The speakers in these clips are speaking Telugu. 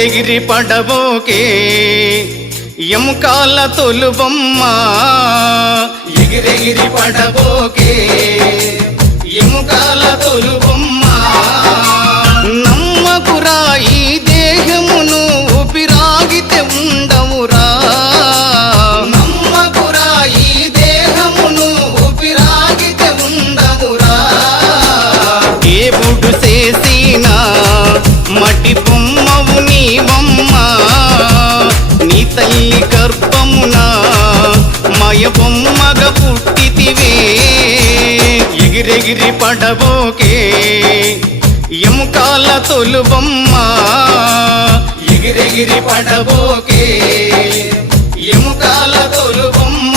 ఎగిరెగిరి పడబోకే ఎముకాల తొలుబొమ్మ ఎగిరెగిరి పడబోకే ఎముకాల తొలుబొమ్మ నమ్మకురా ఈ దేహమును ఊపిరాగితే ఉండవురా నమ్మకురా ఈ దేహమును ఊపిరాగితే ఉండవురా దేవుడు చేసిన మటి బొమ్మవు నీవమ్మ నీ తల్లి గర్భమున మయ బొమ్మగా పుట్టితివే ఎగిరెగిరి పడబోకే ఎముకాల తొలుబొమ్మ ఎగిరెగిరి పడబోకే ఎముకాల తొలుబొమ్మ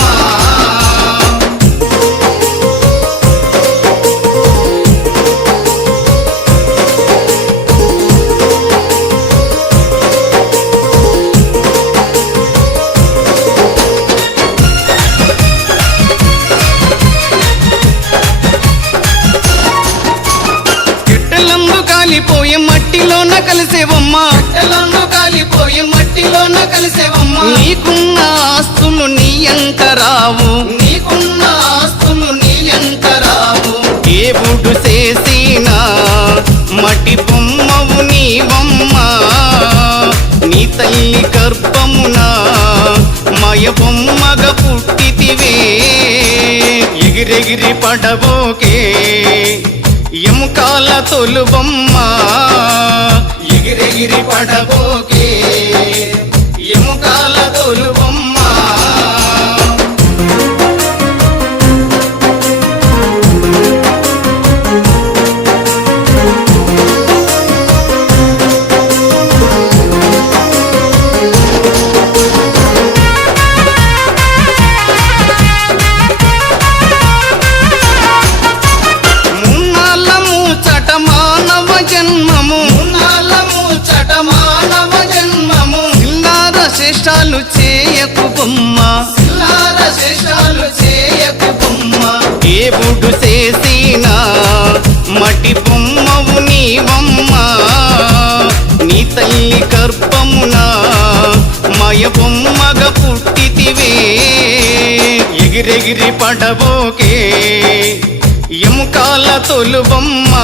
కాలిపోయే మట్టిలోన కలిసేవమ్మ కాలిపోయే మట్టిలోన కలిసేవమ్మ నీకున్న ఆస్తులు నీ ఎంత రావు నీకున్న ఆస్తులు నీ ఎంత రావు దేవుడు చేసిన మట్టి బొమ్మవు నీవమ్మ నీ తల్లి గర్భమున మయ బొమ్మగా పుట్టితివే ఎగిరెగిరి పడబోకే ఎముకాల తొలుబొమ్మ ఎగిరెగిరి పడబోకే ఎముకాల తొలుబొమ్మ శేషాలు చేయకు బొమ్మ శేషాలు చేయకు బొమ్మ దేవుడు చేసిన మటి బొమ్మవు నీవమ్మ నీ తల్లి గర్భమున మయ బొమ్మగా పుట్టితివే ఎగిరెగిరి పడబోకే ఎముకాల తొలుబొమ్మ